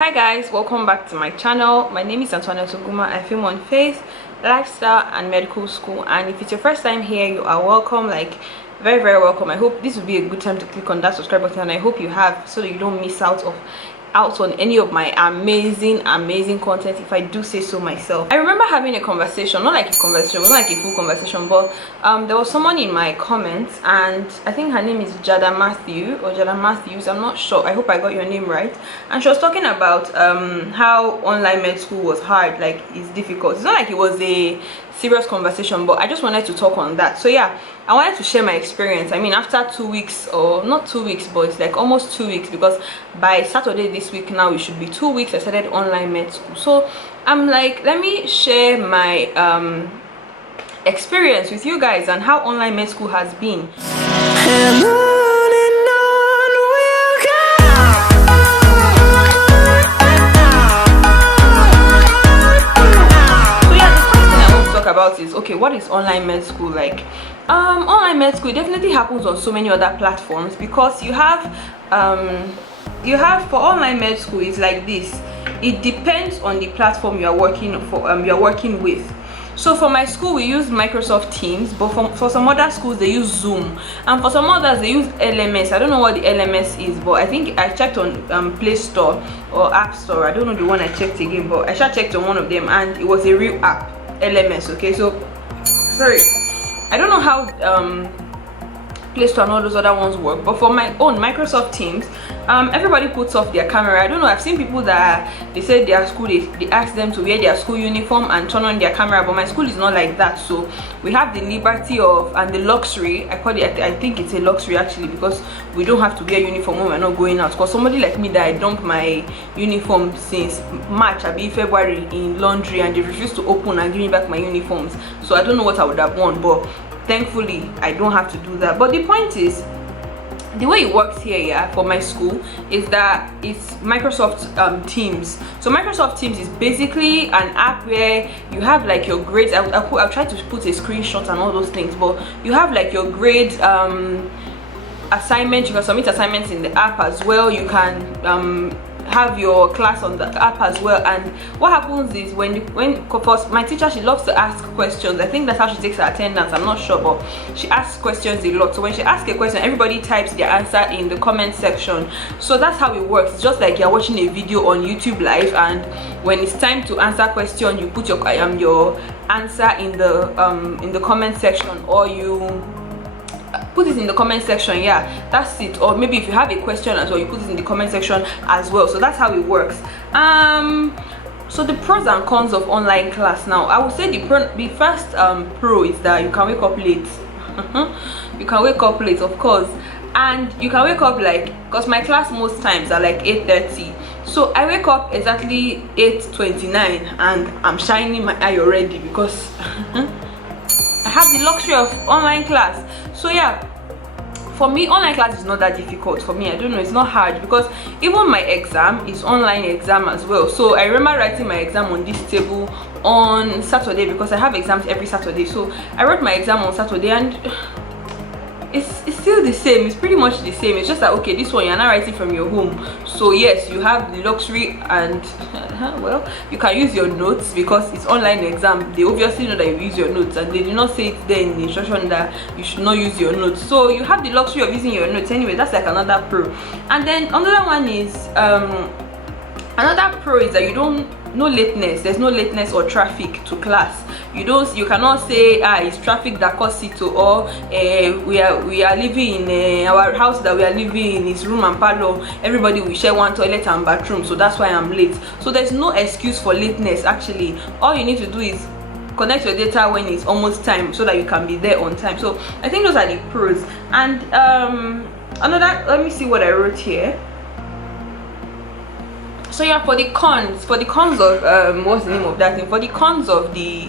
Hi guys, welcome back to my channel. My name is Antoinette Oguma. I film on faith, lifestyle and medical school, and if it's your first time here, you are welcome, like very welcome. I hope this will be a good time to click on that subscribe button, and I hope you have, so that you don't miss out on any of my amazing content, if I do say so myself. I remember having a conversation, not like a conversation, not like a full conversation, but there was someone in my comments, and I think her name is Jada Matthews, I'm not sure, I hope I got your name right, and she was talking about how online med school was hard, like it's difficult. It's not like it was a serious conversation, but I just wanted to talk on that. So yeah, I wanted to share my experience. I mean, after 2 weeks, or not 2 weeks, but it's like almost 2 weeks, because by Saturday this week now it should be 2 weeks I started online med school. So I'm like, let me share my experience with you guys and how online med school has been. About is, okay, what is online med school like? Online med school definitely happens on so many other platforms, because you have for online med school, it's like this. It depends on the platform you are working with. So for my school we use Microsoft Teams, but for some other schools they use Zoom, and for some others they use LMS. I don't know what the LMS is, but I think I checked on Play Store or App Store. I don't know the one I checked again, but I checked on one of them and it was a real app, LMS. Okay, so sorry, I don't know how Play Store and all those other ones work, but for my own Microsoft Teams, everybody puts off their camera. I don't know, I've seen people that they said their school, they ask them to wear their school uniform and turn on their camera, but my school is not like that. So we have the liberty of, and the luxury, I call it, I think it's a luxury actually, because we don't have to wear uniform when we're not going out. Because somebody like me, that I dumped my uniform since March, February in laundry, and they refused to open and give me back my uniforms. So I don't know what I would have worn, but thankfully I don't have to do that. But the point is, the way it works here, yeah, for my school is that it's Microsoft Teams. So Microsoft Teams is basically an app where you have like your grades. I'll try to put a screenshot and all those things, but you have like your grades, assignments. You can submit assignments in the app as well. You can have your class on the app as well. And what happens is, when first, my teacher, she loves to ask questions. I think that's how she takes her attendance, I'm not sure, but she asks questions a lot. So when she asks a question, everybody types their answer in the comment section. So that's how it works. It's just like you're watching a video on YouTube live, and when it's time to answer a question, you put your answer in the comment section, or you put it in the comment section. Yeah, that's it. Or maybe if you have a question as well, you put it in the comment section as well. So that's how it works. So the pros and cons of online class. Now I would say the first pro is that you can wake up late. You can wake up late, of course, and you can wake up, like, because my class most times are like 8:30, so I wake up exactly 8:29 and I'm shining my eye already, because I have the luxury of online class. So yeah, for me, online class is not that difficult for me. I don't know, it's not hard, because even my exam is online exam as well. So I remember writing my exam on this table on Saturday, because I have exams every Saturday. So I wrote my exam on Saturday, and it's still the same. It's pretty much the same. It's just that, okay, this one you're not writing from your home, so yes, you have the luxury, and well, you can use your notes, because it's online exam. They obviously know that you use your notes, and they did not say it there in the instruction that you should not use your notes. So you have the luxury of using your notes anyway. That's like another pro. And then another one is another pro is that no lateness. There's no lateness or traffic to class. You cannot say it's traffic that caused it, or we are living in our house that we are living in is room and parlor, everybody will share one toilet and bathroom, so that's why I'm late. So there's no excuse for lateness. Actually, all you need to do is connect your data when it's almost time, so that you can be there on time. So I think those are the pros. And another, let me see what I wrote here. So yeah, for the cons of what's the name of that thing, for the cons of the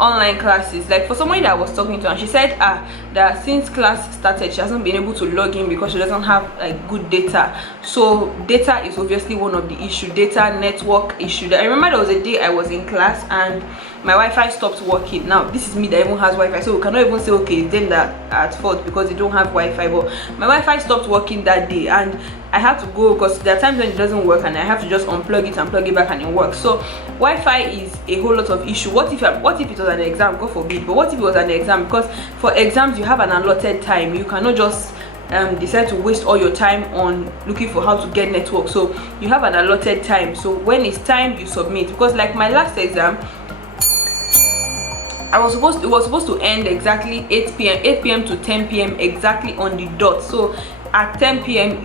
online classes, like for somebody that I was talking to, and she said that since class started she hasn't been able to log in because she doesn't have like good data. So data is obviously one of the issue, data network issue. I remember there was a day I was in class and my Wi-Fi stopped working. Now this is me that even has Wi-Fi, so we cannot even say okay it's them that are at fault because they don't have Wi-Fi, but my Wi-Fi stopped working that day and I have to go because there are times when it doesn't work and I have to just unplug it and plug it back and it works. So Wi-Fi is a whole lot of issue. What if it was an exam? God forbid. But what if it was an exam? Because for exams you have an allotted time. You cannot just decide to waste all your time on looking for how to get network. So you have an allotted time. So when it's time, you submit. Because like my last exam, it was supposed to end exactly 8 p.m. to 10 p.m. exactly on the dot. So at 10 p.m.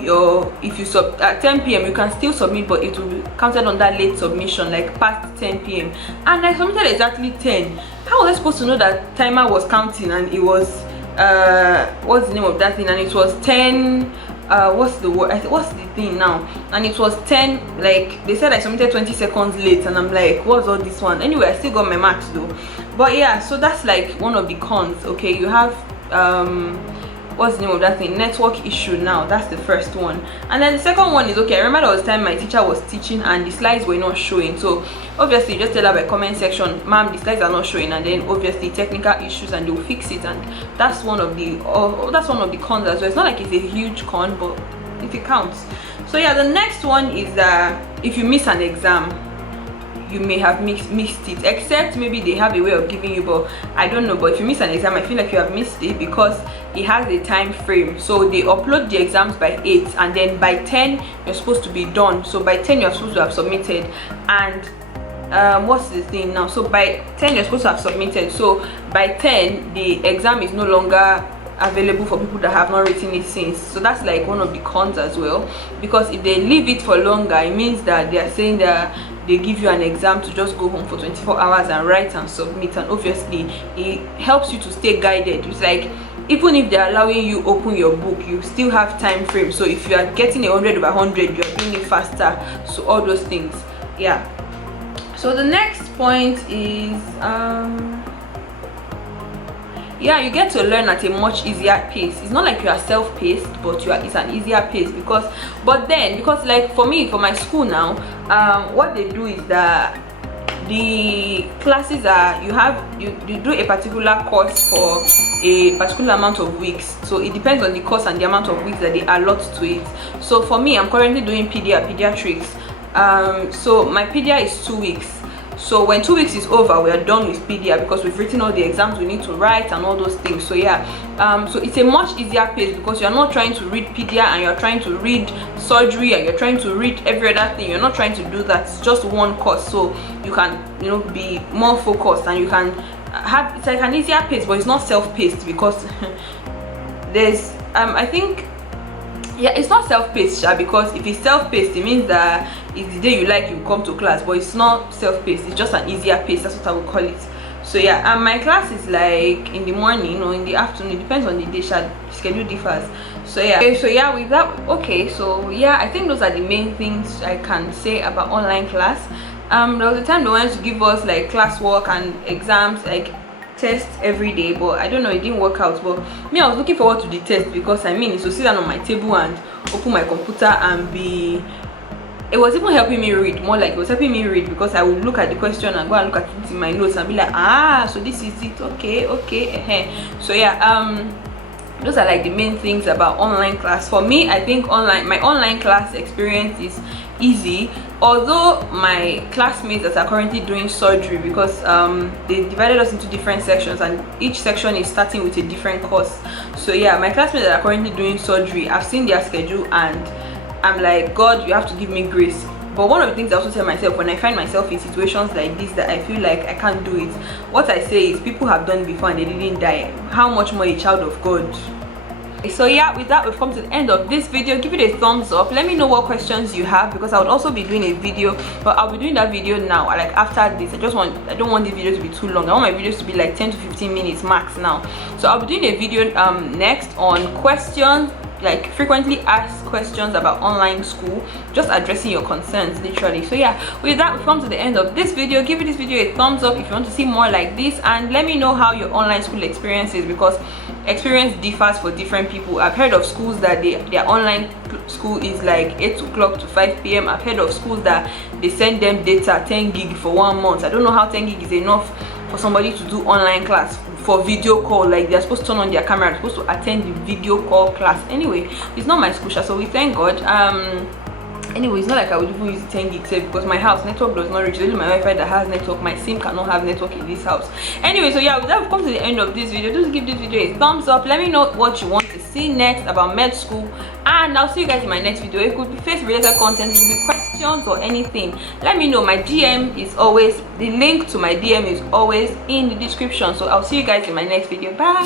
at 10 p.m. you can still submit, but it will be counted on that late submission, like past 10 p.m. and I submitted exactly 10. How was I supposed to know that timer was counting and it was what's the name of that thing, and it was 10 what's the word, what's the thing now, and it was 10, like they said I submitted 20 seconds late, and I'm like, what's all this one? Anyway, I still got my marks though. But yeah, so that's like one of the cons. Okay, you have what's the name of that thing, network issue. Now that's the first one, and then the second one is, okay, I remember there was time my teacher was teaching and the slides were not showing. So obviously you just tell her by comment section, ma'am, the slides are not showing, and then obviously technical issues and they'll fix it. And that's one of the cons as well. It's not like it's a huge con, but if it counts. So yeah, the next one is that if you miss an exam, you may have missed it, except maybe they have a way of giving you, but I don't know. But if you miss an exam, I feel like you have missed it because it has a time frame. So they upload the exams by 8 and then by 10 you're supposed to be done. So by 10 you're supposed to have submitted, and what's the thing now, so by 10 you're supposed to have submitted. So by 10 the exam is no longer available for people that have not written it since. So that's like one of the cons as well, because if they leave it for longer, it means that they are saying that they give you an exam to just go home for 24 hours and write and submit, and obviously it helps you to stay guided. It's like even if they're allowing you open your book, you still have time frame. So if you are getting 100/100, you're doing it faster. So all those things, yeah. So the next point is yeah, you get to learn at a much easier pace. It's not like you are self-paced, but it's an easier pace because like for me, for my school now, what they do is that the classes are, you do a particular course for a particular amount of weeks. So it depends on the course and the amount of weeks that they allot to it. So for me, I'm currently doing pediatrics. So my pedia is 2 weeks. So when 2 weeks is over, we are done with pedia because we've written all the exams we need to write and all those things. So yeah, so it's a much easier pace because you're not trying to read pedia and you're trying to read surgery and you're trying to read every other thing. You're not trying to do that. It's just one course, so you can, you know, be more focused and you can have, it's like an easier pace, but it's not self-paced because there's I think, yeah, it's not self-paced, because if it's self-paced, it means that it's the day you like, you come to class, but it's not self-paced. It's just an easier pace. That's what I would call it. So yeah, and my class is like in the morning or in the afternoon. It depends on the day. Schedule differs. So yeah, okay, so yeah, with that, okay, so yeah, I think those are the main things I can say about online class. There was a time they wanted to give us like classwork and exams, like tests every day, but I don't know, it didn't work out. But me, I was looking forward to the test because I mean, it's to sit down on my table and open my computer and be, it was even helping me read, more like it was helping me read, because I would look at the question and go and look at it in my notes and be like, ah, so this is it, okay. So yeah, those are like the main things about online class. For me, I think my online class experience is easy, although my classmates that are currently doing surgery, because they divided us into different sections and each section is starting with a different course. So yeah, my classmates that are currently doing surgery, I've seen their schedule and I'm like, God, you have to give me grace. But one of the things I also tell myself when I find myself in situations like this that I feel like I can't do it, what I say is, people have done it before and they didn't die. How much more a child of God? So yeah, with that, we've come to the end of this video. Give it a thumbs up. Let me know what questions you have, because I would also be doing a video, but I'll be doing that video now, like after this. I don't want this video to be too long. I want my videos to be like 10 to 15 minutes max now. So I'll be doing a video next on questions, like frequently asked questions about online school, just addressing your concerns literally. So yeah, with that, we've come to the end of this video. Give this video a thumbs up if you want to see more like this, and let me know how your online school experience is, because experience differs for different people. I've heard of schools that their online school is like 8 o'clock to 5 p.m. I've heard of schools that they send them data 10 gig for 1 month. I don't know how 10 gig is enough for somebody to do online class for video call. Like, they're supposed to turn on their camera, they're supposed to attend the video call class. Anyway, it's not my school, so we thank God. Anyway, it's not like I would even use 10 gig save, because my house network does not reach. It's only my Wi-Fi that has network. My SIM cannot have network in this house. Anyway, so yeah, with that, we've come to the end of this video. Just give this video a thumbs up. Let me know what you want to see next about med school, and I'll see you guys in my next video. It could be face related content, it could be questions or anything. Let me know. My DM is always, the link to my DM is always in the description. So I'll see you guys in my next video. Bye.